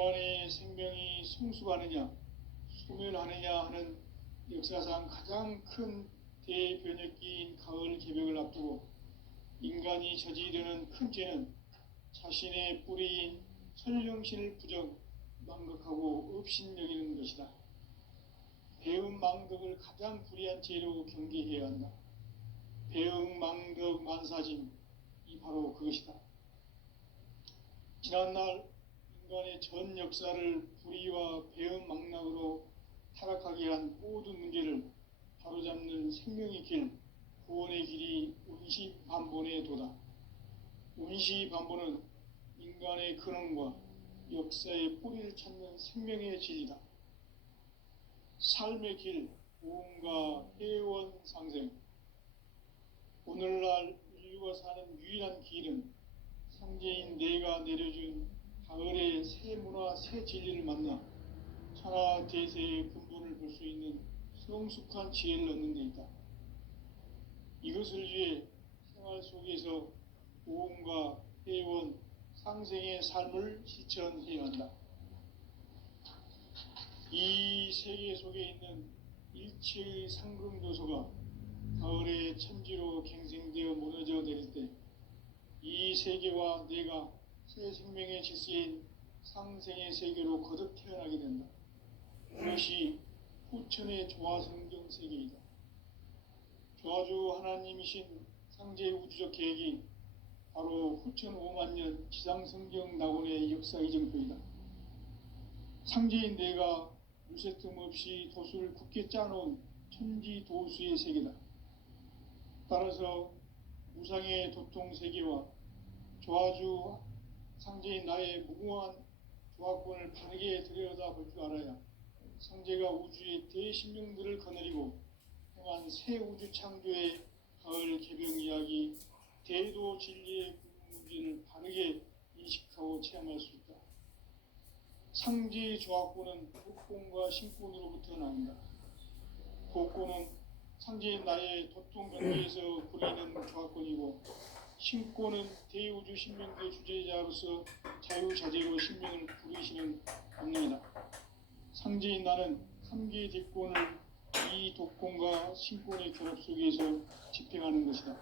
인간의 생명이 성숙하느냐 소멸하느냐 하는 역사상 가장 큰 대변혁기인 가을 개벽을 앞두고 인간이 저지르는 큰 죄는 자신의 뿌리인 선령신을 부정 망각하고 업신여기는 것이다. 배은망덕을 가장 불의한 죄로 경계해야 한다. 배은망덕 만사짐이 바로 그것이다. 지난날 인간의 전 역사를 불의와 배은망락으로 타락하게 한 모든 문제를 바로잡는 생명의 길, 구원의 길이 운시반본의 도다. 운시반본은 인간의 근원과 역사의 뿌리를 찾는 생명의 진리다. 삶의 길, 보험과 회원 상생. 오늘날 인류가 사는 유일한 길은 상제인 내가 내려준 가을의 새 문화, 새 진리를 만나 천하 대세의 근본을 볼 수 있는 성숙한 지혜를 얻는 데 있다. 이것을 위해 생활 속에서 보험과 회원, 상생의 삶을 실천해야 한다. 이 세계 속에 있는 일체의 상금요소가 가을의 천지로 갱생되어 무너져 내릴 때 이 세계와 내가 새 생명의 질서인 상생의 세계로 거듭 태어나게 된다. 그것이 후천의 조화성경 세계이다. 조화주 하나님이신 상제의 우주적 계획이 바로 후천 5만년 지상성경 낙원의 역사 이정표이다. 상제인 내가 무쇠틈 없이 도수를 굳게 짜놓은 천지도수의 세계다. 따라서 무상의 도통 세계와 조화주 상제인 나의 무궁한 조화권을 바르게 들여다볼 줄 알아야 상제가 우주의 대신령들을 거느리고 행한 새 우주 창조의 가을 개벽 이야기, 대도 진리의 문제를 바르게 인식하고 체험할 수 있다. 상제의 조화권은 복권과 신권으로부터 나온다. 복권은 상제인 나의 도통 경계에서 부리는 조화권이고, 신권은 대우주 신명계 주제자로서 자유자재로 신명을 부리시는 본능이다. 상제인 나는 3개의 대권을 이 독권과 신권의 결합 속에서 집행하는 것이다.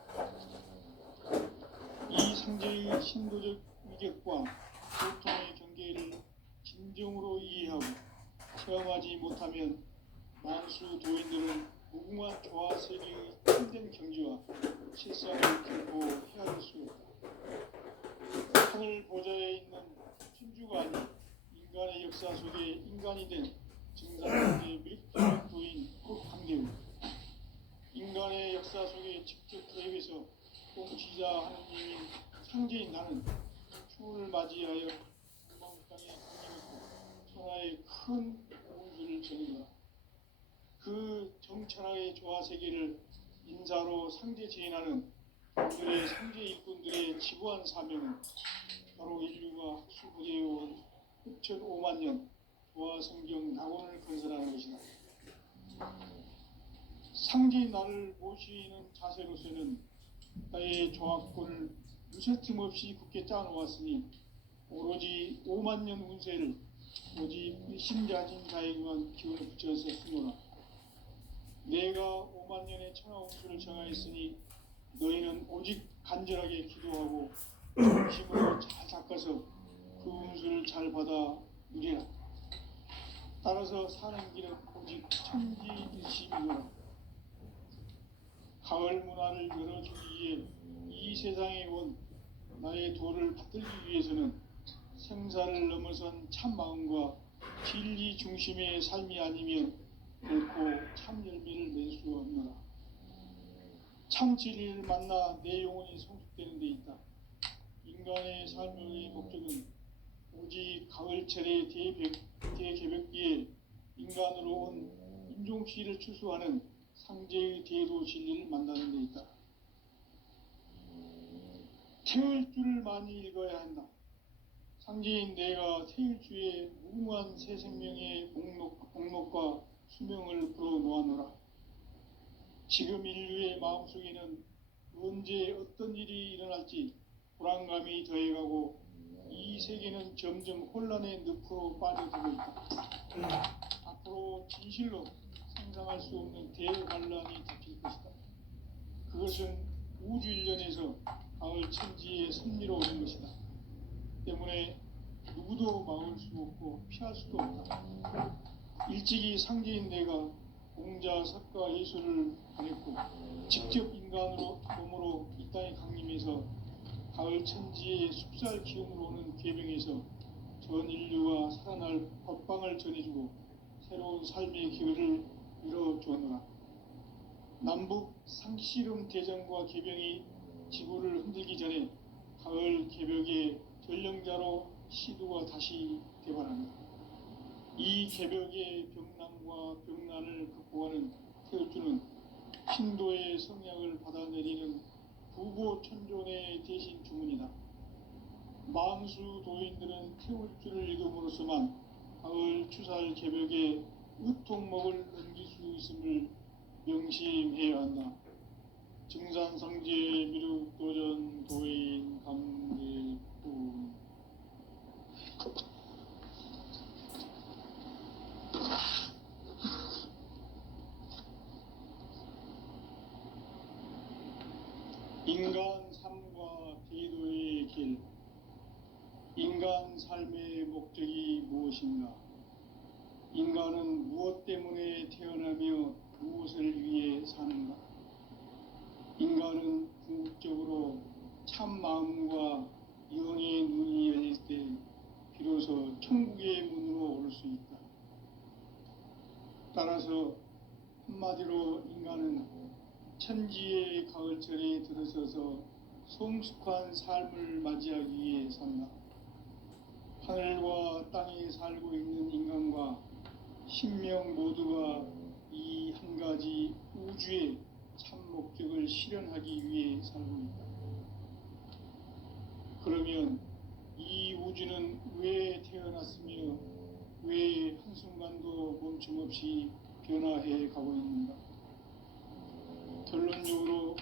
이 상제의 신도적 위격과 보통의 경계를 진정으로 이해하고 체험하지 못하면 만수 도인들은 무궁한 조화 세계의 힘든 경지와 실상을 결코 헤아릴 수 없다. 하늘 보좌에 있는 천주가 아닌 인간의 역사 속에 인간이 된 정상의 밀도의 도인 한계우. 인간의 역사 속에 직접 개입해서 통치자 하느님인 상제인 나는 추운을 맞이하여 금방 땅에 강림했고 천하의 큰 운수를 전한다. 그 정천하의 조화 세계를 인자로 상제 제인하는 그들의 상제 일꾼들의 지구한 사명은 바로 인류가 학수부대해온 후천 5만년 조화 성경 낙원을 건설하는 것이다. 상제인 나를 모시는 자세로서는 나의 조화권을 무쇠틈 없이 굳게 짜놓았으니 오로지 5만년 운세를 오직 일심자진 자에게만 기운을 붙여서 쓰노라. 내가 5만년의 천하 운수를 정하였으니 너희는 오직 간절하게 기도하고 정심으로 잘 닦아서 그 운수를 잘 받아 누리라. 따라서 사는 길은 오직 천지듯이이노라. 가을 문화를 열어주기 위해 이 세상에 온 나의 도를 받들기 위해서는 생사를 넘어선 참마음과 진리 중심의 삶이 아니면 결코 참 열매를 낼 수 없노라. 참 진리를 만나 내 영혼이 성숙되는 데 있다. 인간의 삶의 목적은 오직 가을철의 대개벽기에 인간으로 온 인종시를 추수하는 상제의 대도 진리를 만나는 데 있다. 태일주를 많이 읽어야 한다. 상제인 내가 태일주의 무궁한 새 생명의 목록과 수명을 불어놓아노라. 지금 인류의 마음속에는 언제 어떤 일이 일어날지 불안감이 더해가고 이 세계는 점점 혼란의 늪으로 빠져들고 있다. 앞으로 진실로 상상할 수 없는 대환란이 닥칠 것이다. 그것은 우주 일련에서 가을 천지의 섭리로 오는 것이다. 때문에 누구도 막을 수 없고 피할 수도 없다. 일찍이 상제인 내가 공자, 석가, 예술을 보냈고 직접 인간으로 몸으로 이 땅에 강림해서 가을 천지의 숲살 기운으로 오는 계병에서 전 인류가 살아날 법방을 전해주고 새로운 삶의 기회를 이뤄주었노라. 남북 상씨름 대전과 계병이 지구를 흔들기 전에 가을 개벽의 전령자로 시두가 다시 개발합니다. 이 개벽의 병남과 병난을 극복하는 태울주는 신도의 성약을 받아내리는 부고천존의 대신 주문이다. 만수 도인들은 태울주를 읽음으로써만 가을 추살 개벽의 으통목을 넘길 수 있음을 명심해야 한다. 증산상제 미륵도전 도인 감대부. 인간 삶과 대도의 길. 인간 삶의 목적이 무엇인가? 인간은 무엇 때문에 태어나며 무엇을 위해 사는가? 인간은 궁극적으로 참 마음과 영의 눈이 열릴 때 비로소 천국의 문으로 올 수 있다. 따라서 한마디로 인간은 천지의 가을철에 들어서서 성숙한 삶을 맞이하기 위해 산다. 하늘과 땅에 살고 있는 인간과 신명 모두가 이 한 가지 우주의 참 목적을 실현하기 위해 살고 있다. 그러면 이 우주는 왜 태어났으며 왜 한순간도 멈춤없이 변화해 가고 있는가? 결론적으로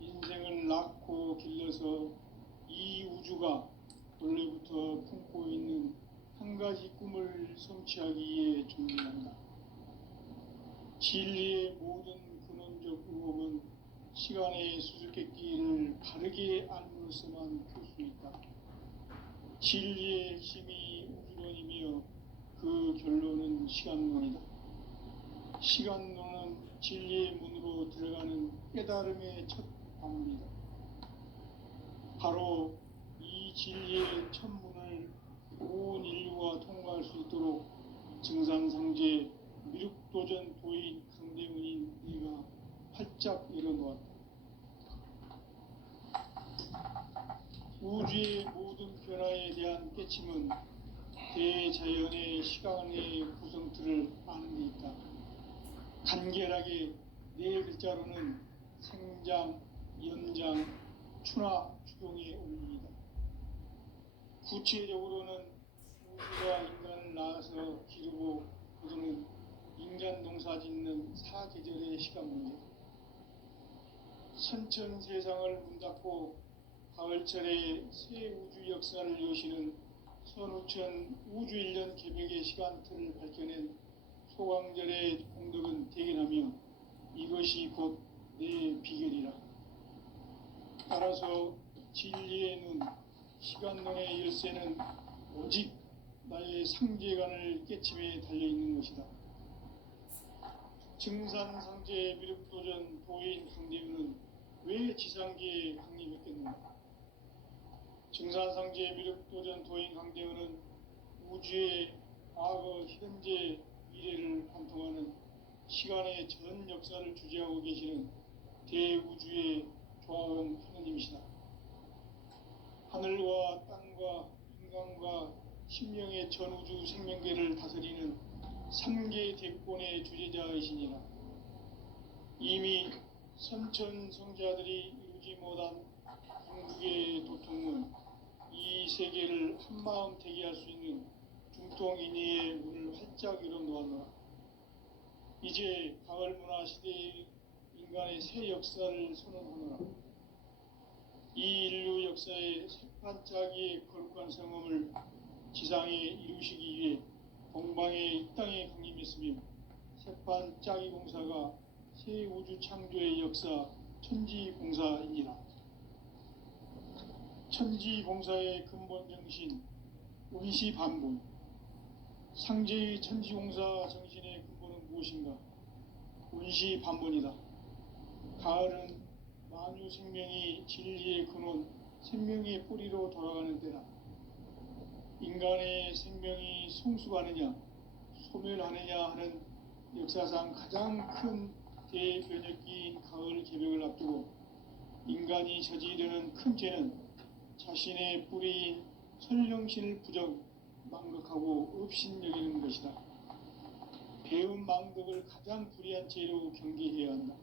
인생을 낳고 길러서 이 우주가 원래부터 품고 있는 한 가지 꿈을 성취하기 위해 존재한다. 진리의 모든 근원적 의혹은 시간의 수수께끼를 바르게 알므로써만 풀 수 있다. 진리의 핵심이 우주론이며 그 결론은 시간론이다. 시간론은 진리의 문으로 들어가는 깨달음의 첫 방문이다. 바로 이 진리의 첫 문을 온 인류가 통과할 수 있도록 증산상제 미륵도전 도인 강대문인 네가 활짝 열어놓았다. 우주의 모든 변화에 대한 깨침은 대자연의 시간의 구성틀을 아는 데 있다. 간결하게 네 글자로는 생장, 연장, 추나 추동의 원리이다. 구체적으로는 우주가 인간을 낳아서 기르고 거두는 인간 농사 짓는 사계절의 시간 문제. 선천 세상을 문닫고 가을철에 새 우주 역사를 여시는 선우천 우주일년 개벽의 시간틀을 밝혀낸 소강절의 공덕은 대견하며 이것이 곧 내 비결이라. 따라서 진리의 눈, 시간론의 열쇠는 오직 나의 상제관을 깨침에 달려있는 것이다. 증산상제 미륵도전 도인 강대문은 왜 지상계에 강림했겠는가? 증산상제 미륵도전 도인 강대문은 우주의 과거, 현재, 미래를 관통하는 시간의 전 역사를 주재하고 계시는 대우주의 조화원 하느님이시다. 하늘과 땅과 인간과 신명의 전우주 생명계를 다스리는 3개 대권의 주제자이시니라. 이미 선천 성자들이 이루지 못한 궁극의 도통은 이 세계를 한마음 되게 할 수 있는 중통인의의 문을 활짝 열어놓았노라. 이제 가을 문화 시대의 인간의 새 역사를 선언하노라. 이 인류 역사의 새반짝이의 거룩한 성험을 지상에 이루시기 위해 동방의 이 땅에 강림했으며 새반짝이 공사가 새 우주 창조의 역사 천지봉사이니라. 천지봉사의 근본 정신 운시반본. 상제의 천지공사 정신의 근본은 무엇인가? 운시반본이다. 가을은 만유 생명이 진리의 근원, 생명의 뿌리로 돌아가는 때다. 인간의 생명이 성숙하느냐, 소멸하느냐 하는 역사상 가장 큰 대변혁기인 가을 개벽을 앞두고 인간이 저지르는 큰 죄는 자신의 뿌리인 설령신을 부정, 망극하고 업신여기는 것이다. 배음 망덕을 가장 불의한 죄로 경계해야 한다.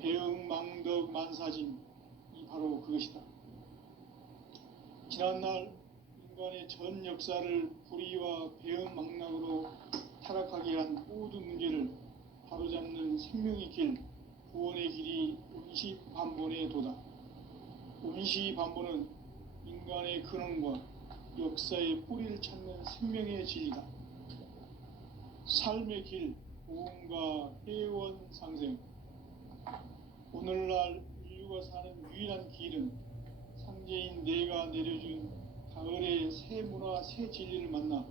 배음 망덕 만사진이 바로 그것이다. 지난날 인간의 전 역사를 불의와 배음 망락으로 타락하게 한 모든 문제를 바로잡는 생명의 길, 구원의 길이 운시반본의 도다. 운시반본은 인간의 근원과 역사의 뿌리를 찾는 생명의 진리다. 삶의 길, 보험과 회원 상생. 오늘날 인류가 사는 유일한 길은 상제인 내가 내려준 가을의 새 문화, 새 진리를 만나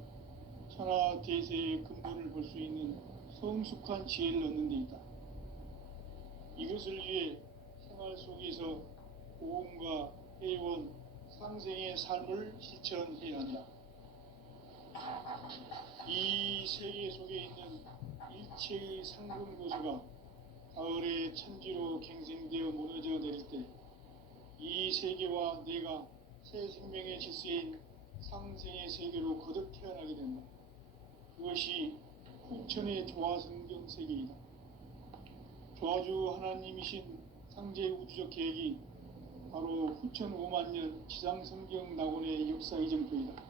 천하 대세의 근본을 볼 수 있는 성숙한 지혜를 얻는 데 있다. 이것을 위해 생활 속에서 보험과 회원, 상생의 삶을 실천해야 한다. 이 세계 속에 있는 일체의 상금 고수가 가을의 천지로 갱생되어 무너져 내릴 때 이 세계와 내가 새 생명의 질서인 상생의 세계로 거듭 태어나게 된다. 그것이 후천의 조화성경 세계이다. 조화주 하나님이신 상제 우주적 계획이 바로 후천 5만년 지상성경 낙원의 역사 이정표이다.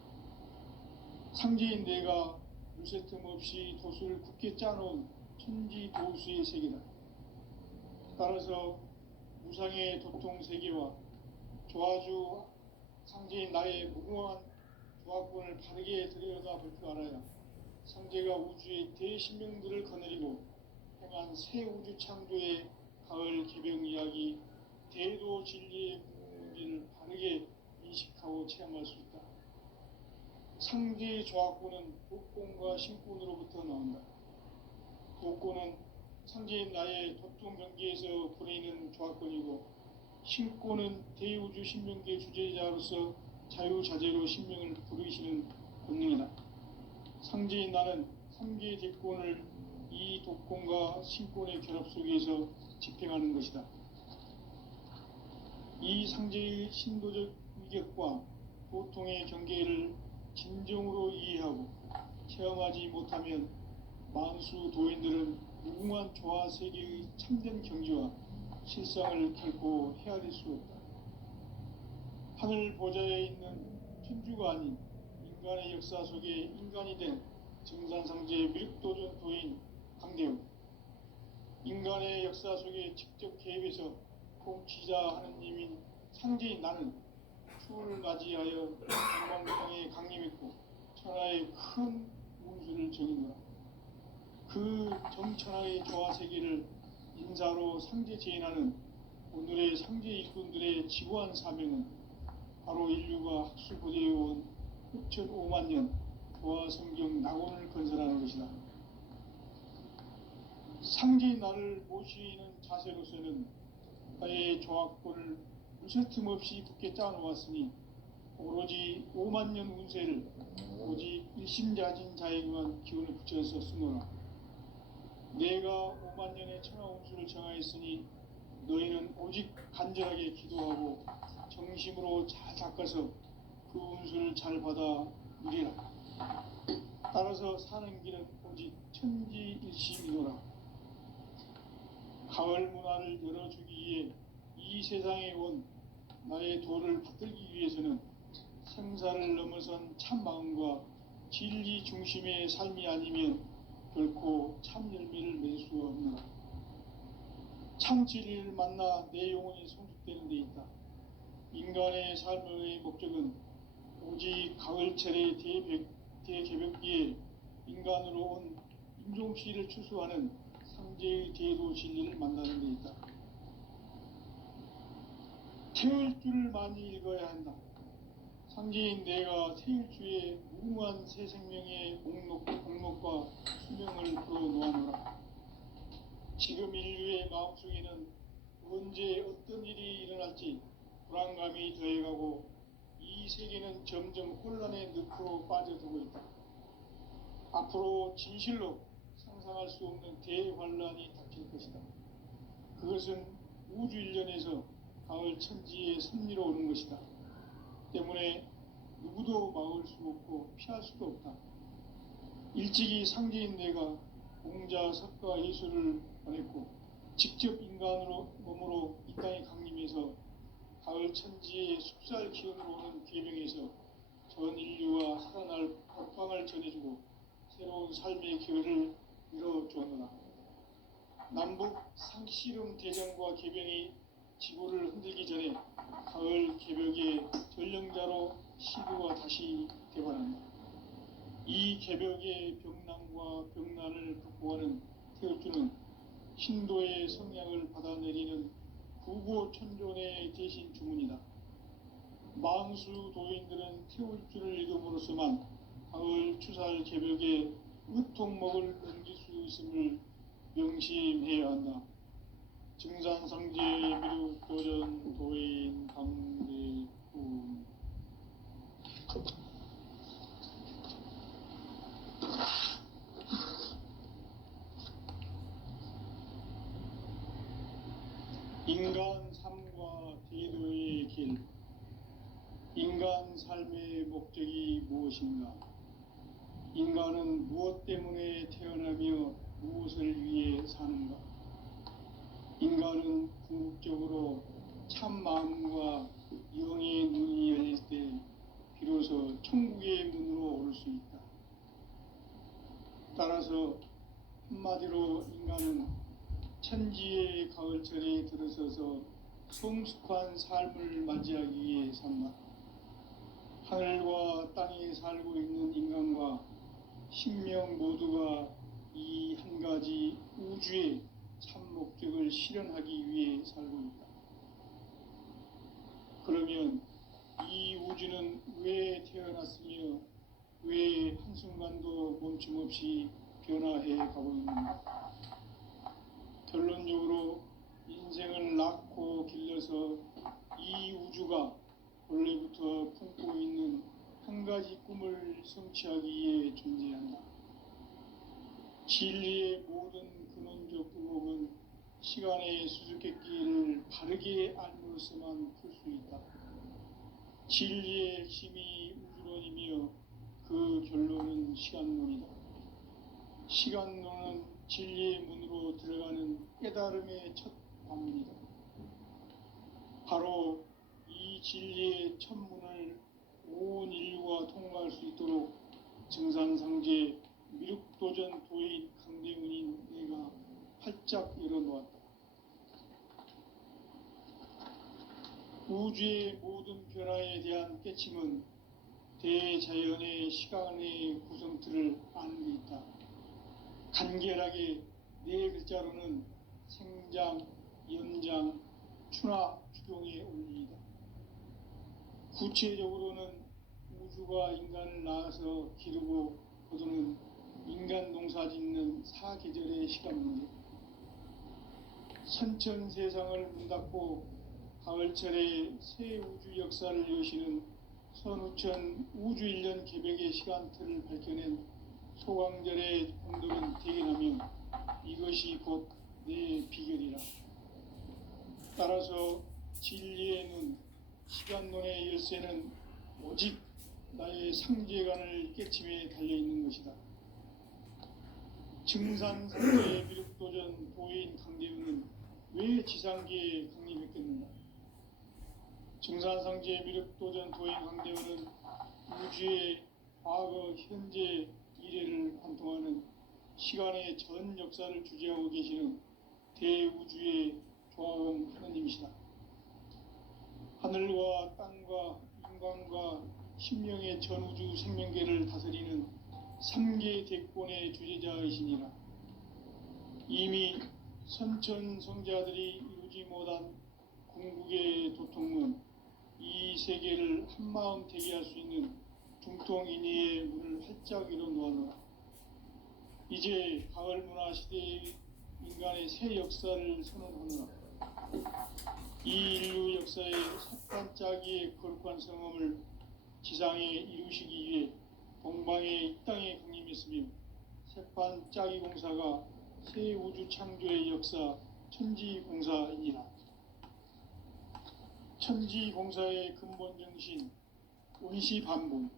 상제인 내가 무쇠 틈 없이 도수를 굳게 짜놓은 천지 도수의 세계다. 따라서 무상의 도통 세계와 조화주 상제인 나의 무궁한 조화권을 바르게 들여다볼 줄 알아야 상제가 우주의 대신명들을 거느리고 행한 새 우주 창조의 가을 개병 이야기 대도 진리의 문제를 바르게 인식하고 체험할 수 있다. 상제의 조화권은 도권과 신권으로부터 나온다. 도권은 상제인 나의 도통 경계에서 보내는 조화권이고, 신권은 대우주 신명계 주제자로서 자유자재로 신명을 부르시는 권능이다. 상제인 나는 3개의 대권을 이 도권과 신권의 결합 속에서 집행하는 것이다. 이 상제의 신도적 위격과 보통의 경계를 진정으로 이해하고 체험하지 못하면 만수 도인들은 무궁한 조화 세계의 참된 경지와 실상을 결코 헤아릴 수 없다. 하늘 보좌에 있는 천주가 아닌 인간의 역사 속에 인간이 된 정산상제 밀도전 도인 강대우, 인간의 역사 속에 직접 개입해서 통치자 하느님인 상제인 나는 추을 맞이하여 동방땅에 강림했고 천하의 큰 운수를 정인노라. 그 정천하의 조화 세계를 인사로 상제 제인하는 오늘의 상제 일꾼들의 지구한 사명은 바로 인류가 학술보대해온 후천 5만년 조화 성경 낙원을 건설하는 것이다. 상제인 나를 모시는 자세로서는 나의 조화권을 무쇠 틈 없이 굳게 짜놓았으니 오로지 5만년 운세를 오직 일심자진 자에게만 기운을 붙여서 쓰노라. 내가 5만년의 천하 운수를 정하였으니 너희는 오직 간절하게 기도하고 정심으로 잘 닦아서 그 운수를 잘 받아 누리라. 따라서 사는 길은 오직 천지일심이노라. 가을 문화를 열어주기 위해 이 세상에 온 나의 도를 받들기 위해서는 생사를 넘어선 참 마음과 진리 중심의 삶이 아니면 결코 참 열매를 맺을 수 없노라. 참 진리를 만나 내 영혼이 성숙되는 데 있다. 인간의 삶의 목적은 오직 가을철의 대개벽기에 인간으로 온 임종시를 추수하는 상제의 대도 진리를 만나는 데 있다. 태울 줄을 많이 읽어야 한다. 상제인 내가 태일주의 무궁한 새 생명의 목록과 수명을 풀어놓아노라. 지금 인류의 마음속에는 언제 어떤 일이 일어날지 불안감이 더해가고 이 세계는 점점 혼란의 늪으로 빠져들고 있다. 앞으로 진실로 상상할 수 없는 대환란이 닥칠 것이다. 그것은 우주 일련에서 가을 천지의 섭리로 오는 것이다. 때문에 누구도 막을 수 없고 피할 수도 없다. 일찍이 상제인 내가 공자, 석가, 예수를 보냈고 직접 인간으로 몸으로 이 땅에 강림해서 가을 천지의 숙살 기운으로 오는 계명에서 전 인류와 살아날 법방을 전해주고 새로운 삶의 기회를 열어주었노라. 남북 상씨름 대전과 계병이 지구를 흔들기 전에 가을 개벽의 전령자로 시구가 다시 되반한다. 이 개벽의 병난과 병난을 극복하는 태울주는 신도의 성향을 받아내리는 구고천존의 대신 주문이다. 망수 도인들은 태울주를 읽음으로써만 가을 추살 개벽의 으통목을 넘길 수 있음을 명심해야 한다. 증산상제 미륵도전 도인 강대군. 인간 삶과 대도의 길. 인간 삶의 목적이 무엇인가? 인간은 무엇 때문에 태어나며 무엇을 위해 사는가? 인간은 궁극적으로 참 마음과 영의 눈이 열릴 때 비로소 천국의 문으로 올 수 있다. 따라서 한마디로 인간은 천지의 가을철에 들어서서 성숙한 삶을 맞이하기 위해 산다. 하늘과 땅에 살고 있는 인간과 신명 모두가 이 한 가지 우주의 참 목적을 실현하기 위해 살고 있다. 그러면 이 우주는 왜 태어났으며 왜 한순간도 멈춤없이 변화해 가고 있는가? 결론적으로 인생을 낳고 길러서 이 우주가 원래부터 품고 있는 한 가지 꿈을 성취하기 위해 존재한다. 진리의 모든 근원적 의혹은 시간의 수수께끼를 바르게 알므로써만 풀 수 있다. 진리의 핵심이 우주론이며 그 결론은 시간론이다. 시간론은 진리의 문으로 들어가는 깨달음의 첫 관문이다. 바로 이 진리의 첫 문을 온 인류가 통과할 수 있도록 증산상제 미륵도전 도인 강대훈인 내가 활짝 열어놓았다. 우주의 모든 변화에 대한 깨침은 대자연의 시간의 구성틀을 아는 데 있다. 간결하게 네 글자로는 생장, 연장, 추나 추동의 원리이다. 구체적으로는 우주가 인간을 낳아서 기르고 거두는 인간 농사 짓는 사계절의 시간 문제. 선천 세상을 문 닫고 가을철에 새 우주 역사를 여시는 선우천 우주일년 개벽의 시간틀을 밝혀낸 소강절의 공덕은 대견하며 이것이 곧 내 비결이라. 따라서 진리의 눈, 시간론의 열쇠는 오직 나의 상제관을 깨침에 달려있는 것이다. 증산상제의 미륵도전 도인 강대훈은 왜 지상계에 강림했겠는가? 증산상제의 미륵도전 도인 강대훈은 우주의 과거, 현재, 미래를 관통하는 시간의 전 역사를 주재하고 계시는 대우주의 조화원 하느님이시다. 하늘과 땅과 인간과 신명의 전우주 생명계를 다스리는 3계 대권의 주제자이시니라. 이미 선천성자들이 이루지 못한 궁극의 도통문, 이 세계를 한마음 되게 할 수 있는 중통인의의 문을 활짝 열어놓았노라. 이제 가을 문화 시대의 인간의 새 역사를 선언하노라. 이 인류 역사의 첫 반짝이의 거룩한 성험을 지상에 이루시기 위해 동방의 이 땅에 강림했으며 새반짝이 공사가 새 우주 창조의 역사 천지공사이니라. 천지공사의 근본 정신 운시반본.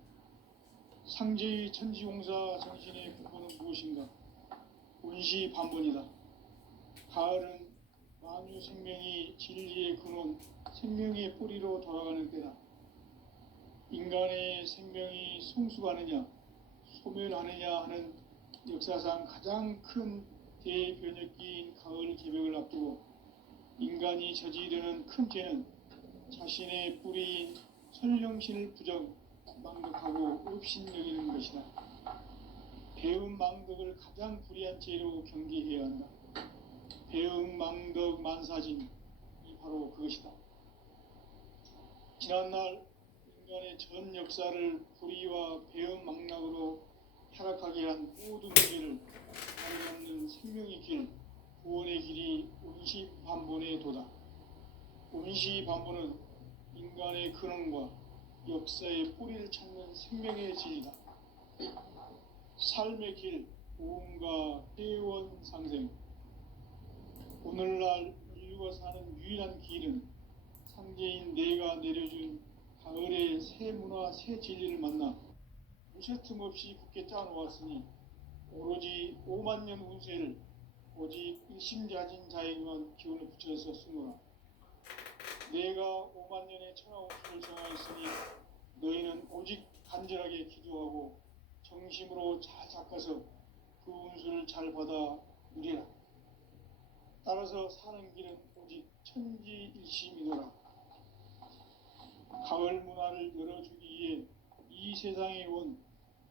상제의 천지공사 정신의 근본은 무엇인가? 운시반본이다. 가을은 만유 생명이 진리의 근원, 생명의 뿌리로 돌아가는 때다. 인간의 생명이 성숙하느냐, 소멸하느냐 하는 역사상 가장 큰 대변혁기인 가을 개벽을 앞두고 인간이 저지르는 큰 죄는 자신의 뿌리인 설령신을 부정, 망덕하고 업신여기는 것이다. 배음 망덕을 가장 불의한 죄로 경계해야 한다. 배음 망덕 만사진이 바로 그것이다. 지난날 인간의 전 역사를 불의와 배음 망락으로 타락하게 한 모든 죄를 가로막는 생명의 길, 구원의 길이 운시반본의 도다. 운시반본은 인간의 근원과 역사의 뿌리를 찾는 생명의 진리다. 삶의 길, 고음과 회원상생. 오늘날 인류가 사는 유일한 길은 상제인 내가 내려준 가을의 새 문화, 새 진리를 만나 무쇠틈 없이 굳게 짜놓았으니 오로지 5만 년 운세를 오직 일심자진 자에게만 기운을 붙여서 쓰노라. 내가 5만 년의 천하운수를 정하였으니 너희는 오직 간절하게 기도하고 정심으로 잘 닦아서 그 운수를 잘 받아 누리라. 따라서 사는 길은 오직 천지일심이노라. 가을 문화를 열어주기 위해 이 세상에 온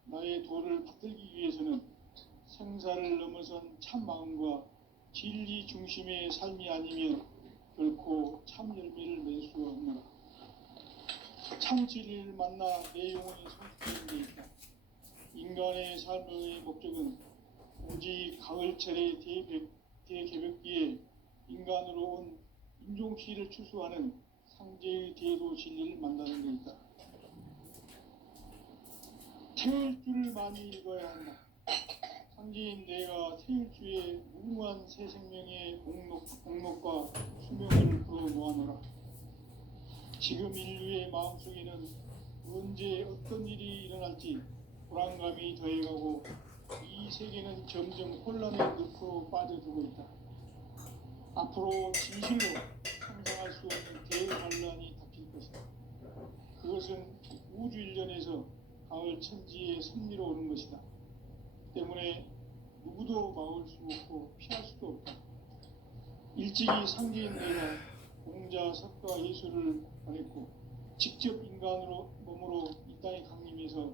나의 도를 받들기 위해서는 생사를 넘어선 참 마음과 진리 중심의 삶이 아니면 결코 참 열매를 맺을 수가 없노라. 참 진리를 만나 내 영혼이 성숙되는 데 있다. 인간의 삶의 목적은 오직 가을철의 대개벽기에 인간으로 온 인종시를 추수하는 상제의 대도 진리를 만나는 데 있다. 태울 줄을 많이 읽어야 한다. 상제인 내가 태울 주의 무궁한 새 생명의 목록과 수명을 풀어놓아노라. 지금 인류의 마음속에는 언제 어떤 일이 일어날지 불안감이 더해가고 이 세계는 점점 혼란의 늪으로 빠져들고 있다. 앞으로 진실로 상상할 수 없는 대환란이 닥칠 것이다. 그것은 우주 일련에서 가을 천지의 섭리로 오는 것이다. 때문에 누구도 막을 수 없고 피할 수도 없다. 일찍이 상제인 내가 공자, 석가, 예수를 보냈고 직접 인간으로 몸으로 이 땅에 강림해서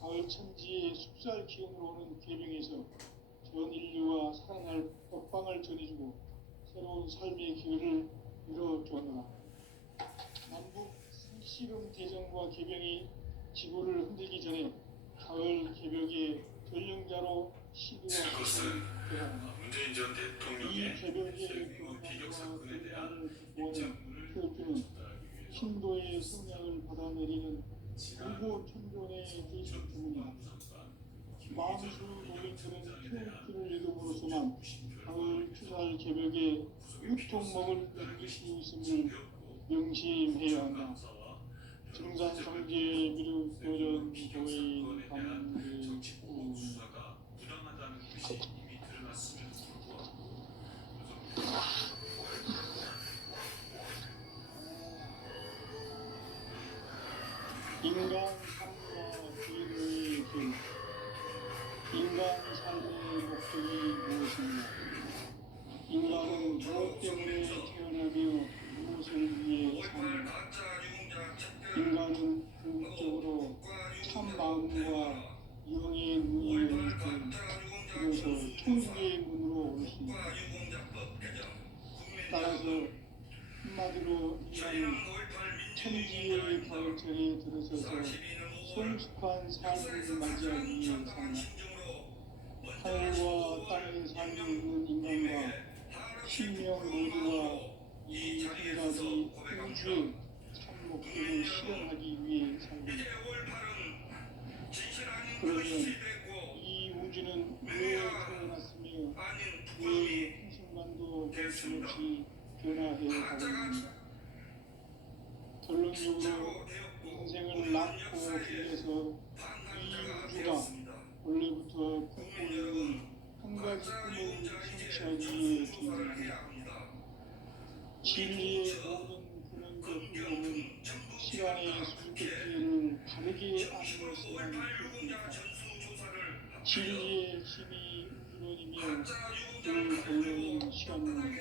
가을 천지의 숲살 기운으로 오는 계명에서 전 인류와 살아날 법방을 전해주고 새로운 삶의 기회를 열어주었노라. 남북 상씨름 대전과 개병이 지구를 흔들기 전에 가을 개벽의 전령자로 시드와 되어간다. 문재인 전 대통령의 이 개벽의 비격 사건에 대한 입장문을 태워주는 신도의 성량을 받아내리는 불고 천존의 대신 주문이다. 마음수 노인들은 태울줄을 읽음으로서만 가을 추살 개벽에 유통먹을 넘길 수 있음을 명심해야 한다. 증산성제 미륵 도전 교인 감대 수사가 부당하다는 것이 이미 드러났음에도 불구하고 인간 삶과 진리의 길. 인간 삶의 목적이 무엇인가? 인간은 무엇 때문에 태어나며 무엇을 위해 사는가? 지혜와 영의 눈이 열릴 때 비로소 통계의 문으로 올 수 있다. 따라서 한마디로 인간은 천지의 가을철에 들어서서 성숙한 삶을 맞이하기 위해 산다. 하늘과 땅의 삶이 있는 인간과 신명 모두가 이 한 가지 우주의 참 목적을 실현하기 위해 살고 있다. 그러면 이 우주는 왜 태어났으며 왜 한순간도 거침없이 변화해 가고 있는가? 결론적으로 인생을 낳고 길러서 이 우주가 원래부터 꿈고 있는 한 가지 꿈을 성취하기 위해 존재한다. 진리의 모든 근원적 이름은 시간의 수수께끼를 바르게 아는 시간이 필요하다. 진리의 힘이 우주론이며 그 결론은 시간론이다.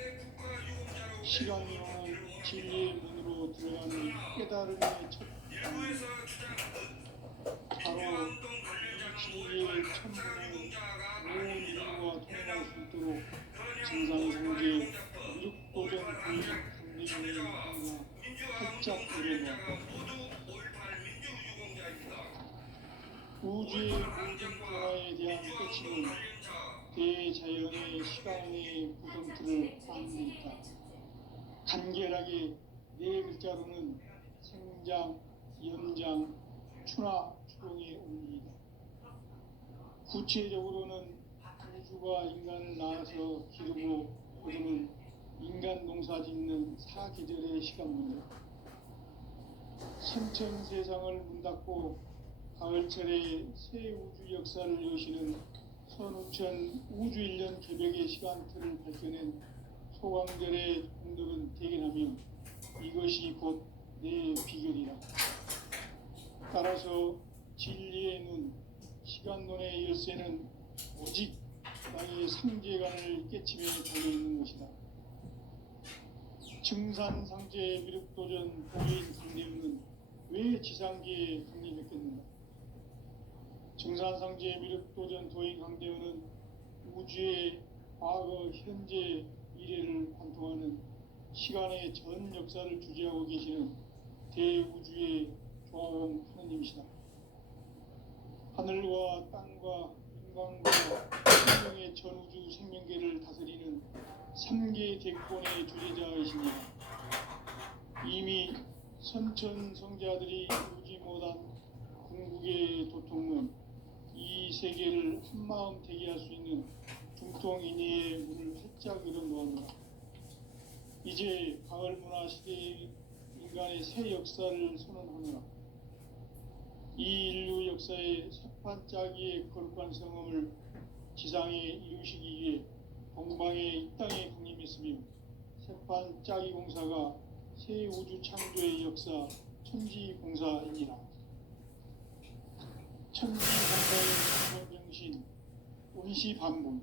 시간론은 진리의 문으로 들어가는 깨달음의 첫 단계다. 바로 이 진리의 천문을 온 인류가 통할 수 있도록 정상성제 육도전 도인 강림의 인과 활짝 열어놓았다. 우주의 모든 변화에 대한 끝임은 대자연의 시간의 구성틀을 쌓는 데 있다. 간결하게 네 글자로는 생장, 연장, 추나 추동의 원리이다. 구체적으로는 우주가 인간을 낳아서 기르고 거두는 인간 농사 짓는 사계절의 시간문이다. 신천 세상을 문 닫고 가을철에 새 우주 역사를 여시는 선우천 우주 1년 개벽의 시간틀을 밝혀낸 소강절의 공덕은 대견하며 이것이 곧 내 비결이라. 따라서 진리의 눈, 시간론의 열쇠는 오직 나의 상제관을 깨침에 달려있는 것이다. 증산상제 미륵도전 도인 강림은 왜 지상계에 강림했겠는가? 증산상제 미륵도전 도인 강대원은 우주의 과거, 현재, 미래를 관통하는 시간의 전 역사를 주재하고 계시는 대우주의 조화원 하느님이시다. 하늘과 땅과 인간과 생명의 전우주 생명계를 다스리는 3개 대권의 주재자이시니라. 이미 선천성자들이 이루지 못한 궁극의 도통론, 이 세계를 한마음 되게 할 수 있는 중통인의의 문을 활짝 열어놓았노라. 이제 가을 문화 시대의 인간의 새 역사를 선언하노라. 이 인류 역사의 새판짜기의 거룩한 성험을 지상에 이루시기 위해 동방에 이 땅에 강림했으며 새판짜기 공사가 새 우주 창조의 역사 천지공사이니라. 천지공사의 근본 정신 운시반본.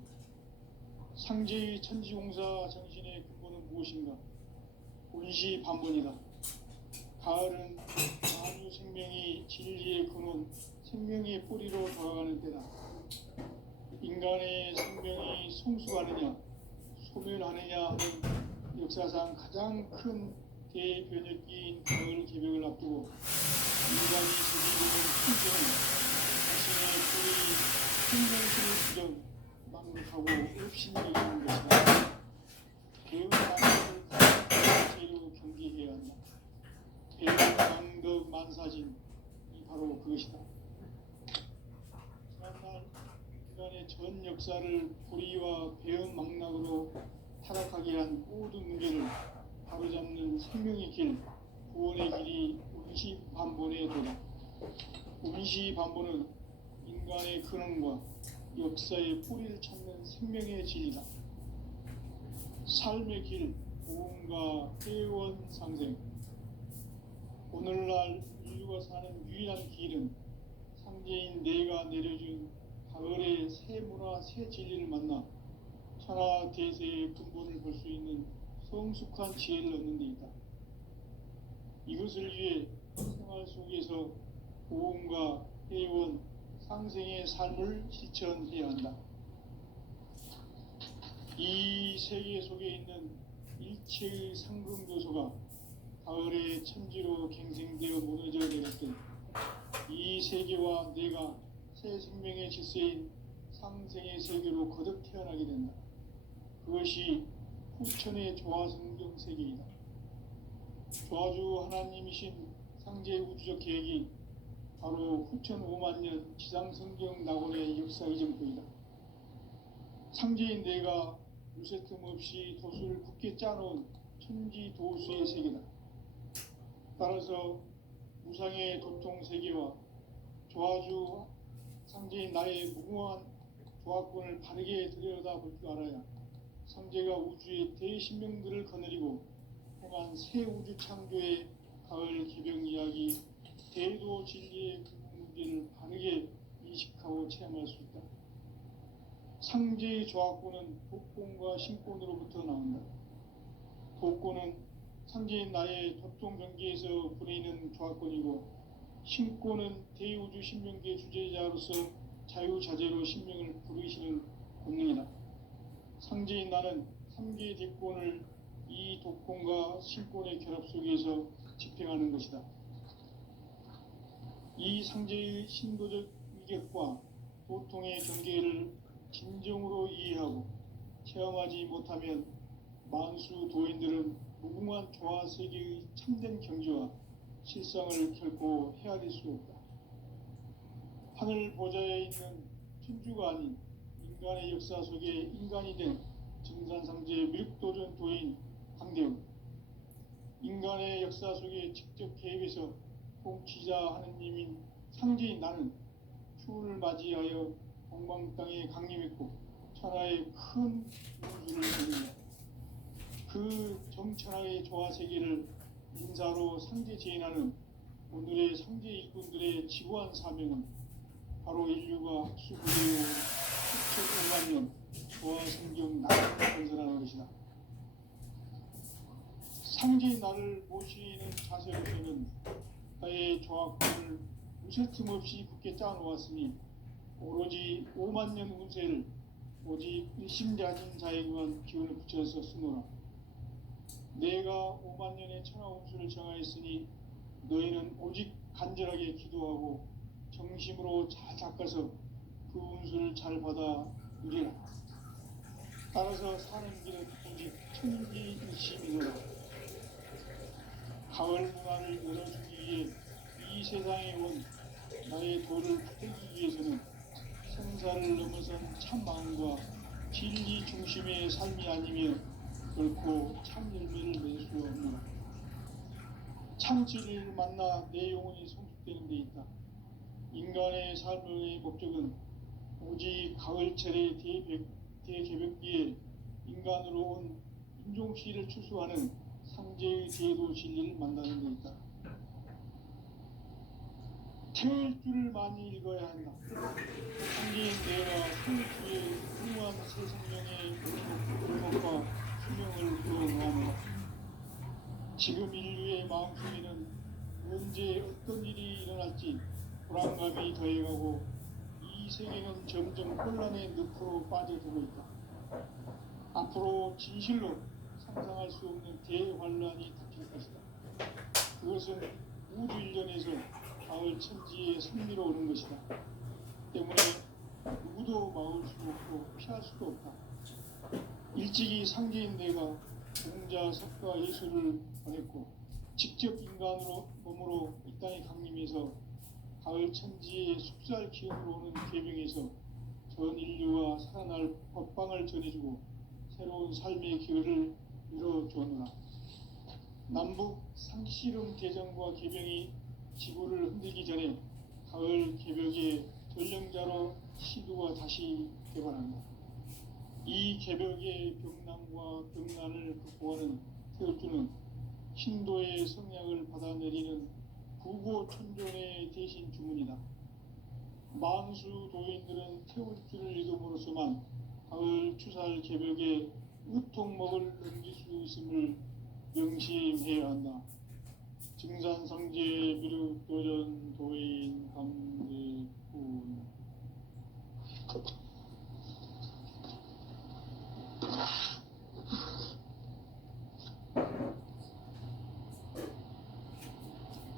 상제의 천지공사 정신의 근본은 무엇인가? 운시반본이다. 가을은 만유 생명이 진리의 근원, 생명의 뿌리로 돌아가는 때다. 인간의 생명이 성숙하느냐, 소멸하느냐 하는 역사상 가장 큰 대변혁기인 가을 개벽을 앞두고 인간이 저지르는 충성은 자신의 뿌리 생명체의 부정, 망각하고 업신여기는 것이다. 배운 만사를 가장 제로 경계해야 한다. 배운 망덕 만사진, 이 바로 그것이다. 지난날 인간의 전 역사를 불의와 배은 망락으로 타락하게 한 모든 문제를 바로잡는 생명의 길, 구원의 길이 운시반본의 도다. 운시반본은 인간의 근원과 역사의 뿌리를 찾는 생명의 진리다. 삶의 길, 보험과 회원 상생. 오늘날 인류가 사는 유일한 길은 상제인 내가 내려준 가을의 새 문화, 새 진리를 만나 천하 대세의 근본을 볼 수 있는 성숙한 지혜를 얻는 데 있다. 이것을 위해 생활 속에서 보험과 회원, 상생의 삶을 실천해야 한다. 이 세계 속에 있는 일체의 상금도소가 가을의 천지로 갱생되어 무너져 내렸던 이 세계와 내가 새 생명의 질서인 상생의 세계로 거듭 태어나게 된다. 그것이 후천의 조화성경 세계이다. 조화주 하나님이신 상제 우주적 계획이 바로 후천 5만 년 지상성경 낙원의 역사 이전부이다. 상제인 내가 유세 틈 없이 도수를 굳게 짜놓은 천지 도수의 세계다. 따라서 무상의 도통 세계와 조화주 상제인 나의 무궁한 조화권을 바르게 들여다볼 줄 알아야 상제가 우주의 대신명들을 거느리고 행한 새 우주 창조의 가을 개병 이야기 대도 진리의 문제를 바르게 인식하고 체험할 수 있다. 상제의 조화권은 독권과 신권으로부터 나온다. 독권은 상제인 나의 도통 경계에서 부리는 조화권이고, 신권은 대우주 신명계 주제자로서 자유자재로 신명을 부르시는 권능이다. 상제인 나는 3개 대권을 이 독권과 신권의 결합 속에서 집행하는 것이다. 이 상제의 신도적 위격과 도통의 경계를 진정으로 이해하고 체험하지 못하면 만수 도인들은 무궁한 조화 세계의 참된 경지와 실상을 결코 헤아릴 수 없다. 하늘 보좌에 있는 천주가 아닌 인간의 역사 속에 인간이 된 증산상제 미륵도전 도인 강대훈, 인간의 역사 속에 직접 개입해서 통치자 하느님인 상제인 나는 추운을 맞이하여 동방 땅에 강림했고 천하의 큰 우주를 보낸다. 그 정천하의 조화 세계를 인사로 상제 제인하는 오늘의 상제 일꾼들의 지구한 사명은 바로 인류가 학수부대로 1700만 년 조화 성경 나라를 건설하는 것이다. 상제인 나를 모시는 자세로서는 나의 조화권을 무쇠틈 없이 굳게 짜놓았으니 오로지 5만 년 운세를 오직 일심자진 자에게만 기운을 붙여서 쓰노라. 내가 5만 년의 천하 운수를 정하였으니 너희는 오직 간절하게 기도하고 정심으로 잘 닦아서 그 운수를 잘 받아 누리라. 따라서 사는 길은 오직 천지일심이노라. 가을 문화를 열어주기 위해 이 세상에 온 나의 도를 붙들기 위해서는 생사를 넘어선 참 마음과 진리 중심의 삶이 아니면 결코 참 열매를 낼 수 없노라. 참 진리를 만나 내 영혼이 성숙되는 데 있다. 인간의 삶의 목적은 오직 가을철의 대개벽기에 인간으로 온 인종시를 추수하는 상제의 제도 진리를 만나는 데 있다. 태울 줄을 많이 읽어야 한다. 상제인 내가 태울주의 훌륭한 새 생명의 물목과 수명을 부어놓아노라. 지금 인류의 마음속에는 언제 어떤 일이 일어날지 불안감이 더해가고 이 세계는 점점 혼란의 늪으로 빠져들고 있다. 앞으로 진실로 상상할 수 없는 대환란이 닥칠 것이다. 그것은 우주 일련에서 가을 천지의 승리로 오는 것이다. 때문에 누구도 막을 수 없고 피할 수도 없다. 일찍이 상제인 내가 공자, 석가, 예수를 보냈고 직접 인간으로 몸으로 이 땅에 강림해서 가을 천지의 숙살 기운으로 오는 계명에서 전 인류가 살아날 법방을 전해주고 새로운 삶의 기회를 이뤄주었노라. 남북 상씨름 대전과 계병이 지구를 흔들기 전에 가을 개벽의 전령자로 시두가 다시 개발한다. 이 개벽의 병난과 병난을 극복하는 태울주는 신도의 성향을 받아내리는 구고천존의 대신 주문이다. 만수 도인들은 태울주를 읽음으로써만 가을 추살 개벽의 우통목을 넘길 수 있음을 명심해야 한다. 증산상제 미륵도전 도인 강대훈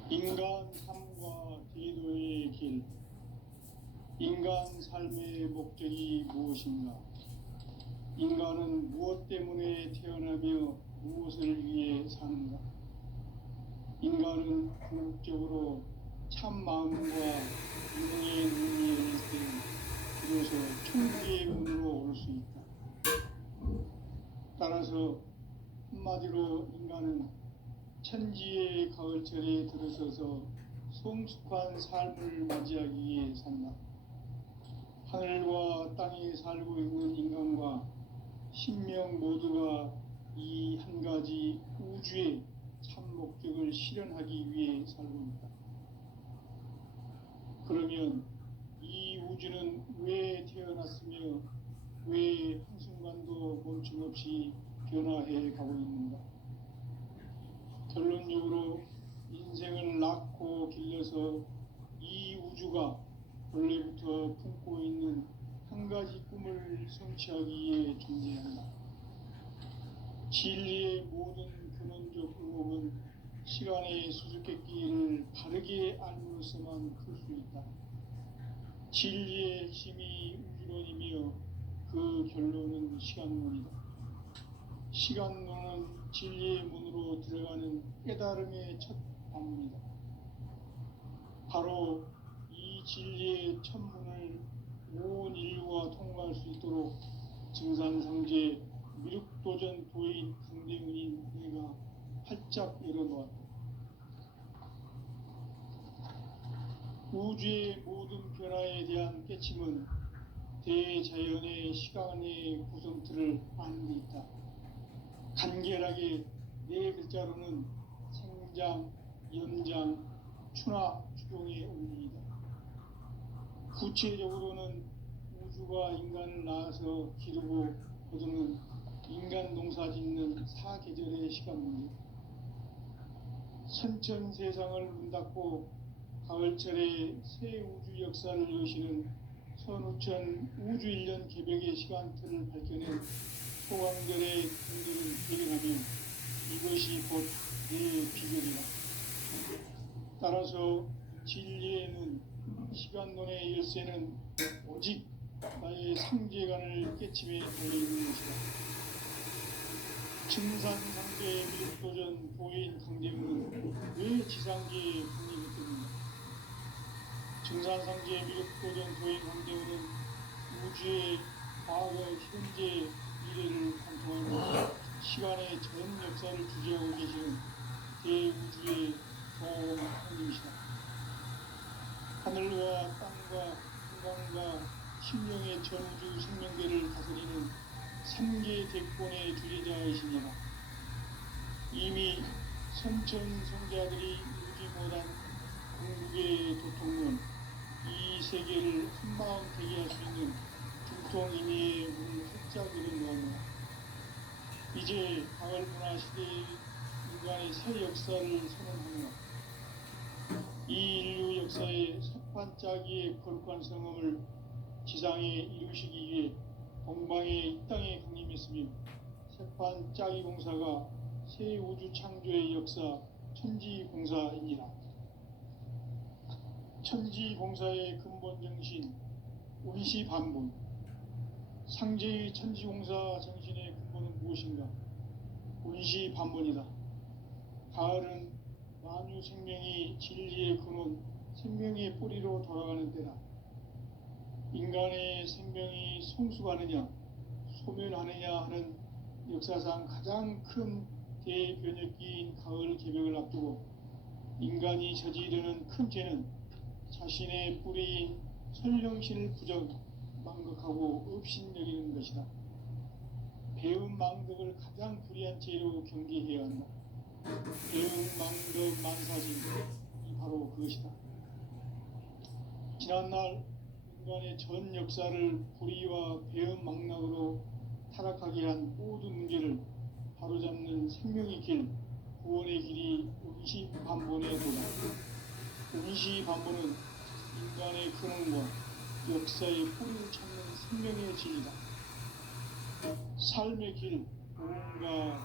인간 삶과 제도의 길. 인간 삶의 목적이 무엇인가? 인간은 무엇 때문에 태어나며 무엇을 위해 사는가? 인간은 궁극적으로 참 마음과 운명의 눈이 열릴 때 비로소 천국의 문으로 올 수 있다. 따라서 한마디로 인간은 천지의 가을철에 들어서서 성숙한 삶을 맞이하기 위해 산다. 하늘과 땅에 살고 있는 인간과 신명 모두가 이 한 가지 우주의 참 목적을 실현하기 위해 살고 있다. 그러면 이 우주는 왜 태어났으며 왜 한순간도 멈춤 없이 변화해 가고 있는가? 결론적으로 인생을 낳고 길러서 이 우주가 원래부터 품고 있는 한 가지 꿈을 성취하기 위해 존재한다. 진리의 모든 근원적 의목은 시간의 수수께끼를 바르게 알므로써만 풀 수 있다. 진리의 핵심이 우주론이며 그 결론은 시간론이다. 시간론은 진리의 문으로 들어가는 깨달음의 첫 방문이다. 바로 이 진리의 첫 문을 온 인류가 통과할 수 있도록 증산상제 미륵도전 도인 강대문인 내가 활짝 열어놓았다. 우주의 모든 변화에 대한 깨침은 대자연의 시간의 구성틀을 아는 데 있다. 간결하게 네 글자로는 생장, 연장, 추나 추종의 원리이다. 구체적으로는 우주가 인간을 낳아서 기르고 거두는 인간 농사 짓는 사계절의 시간 문제. 선천 세상을 문 닫고 가을철에 새 우주 역사를 여시는 선우천 우주 1년 개벽의 시간틀을 밝혀낸 소강절의 공들을 발견하며 이것이 곧 내 비결이다. 따라서 진리의 눈, 시간론의 열쇠는 오직 나의 상제관을 깨침에 달려있는 것이다. 증산상제의 미륵도전 도인 강대문은 왜 지상계에 국립했겠는가? 증산상제의 미륵도전 도인 강대문은 우주의 과거, 현재, 미래를 관통하며 시간의 전 역사를 주재하고 계시는 대우주의 보호하님이시다. 하늘과 땅과 인간과 신령의 전우주 생명계를 다스리는 3계 대권의 주제자이시니라. 이미 선천성자들이 이루지 못한 궁극의 도통론, 이 세계를 한마음 되게 할 수 있는 중통인의 문을 활짝 열어놓았노라. 이제 가을 문화 시대의 인간의 새 역사를 선언하노라. 이 인류 역사의 첫 반짝이의 거룩한 성음을 지상에 이루시기 위해 동방에 이 땅에 강림했으며 새반짝이 공사가 새 우주 창조의 역사 천지공사이니라. 천지공사의 근본 정신 운시반본. 상제의 천지공사 정신의 근본은 무엇인가? 운시반본이다. 가을은 만유 생명이 진리의 근원, 생명의 뿌리로 돌아가는 때다. 인간의 생명이 성숙하느냐, 소멸하느냐 하는 역사상 가장 큰 대변혁기인 가을 개벽을 앞두고 인간이 저지르는 큰 죄는 자신의 뿌리인 설령신을 망각하고 업신여기는 것이다. 배운 망덕을 가장 불의한 죄로 경계해야 한다. 배운 망덕 만사진, 이 바로 그것이다. 지난날 인간의 전 역사를 불의와 배은 망락으로 타락하게 한 모든 문제를 바로잡는 생명의 길, 구원의 길이 운시반본의 도다. 운시반본은 인간의 근원과 역사의 뿌리를 찾는 생명의 진리다. 삶의 길, 무언가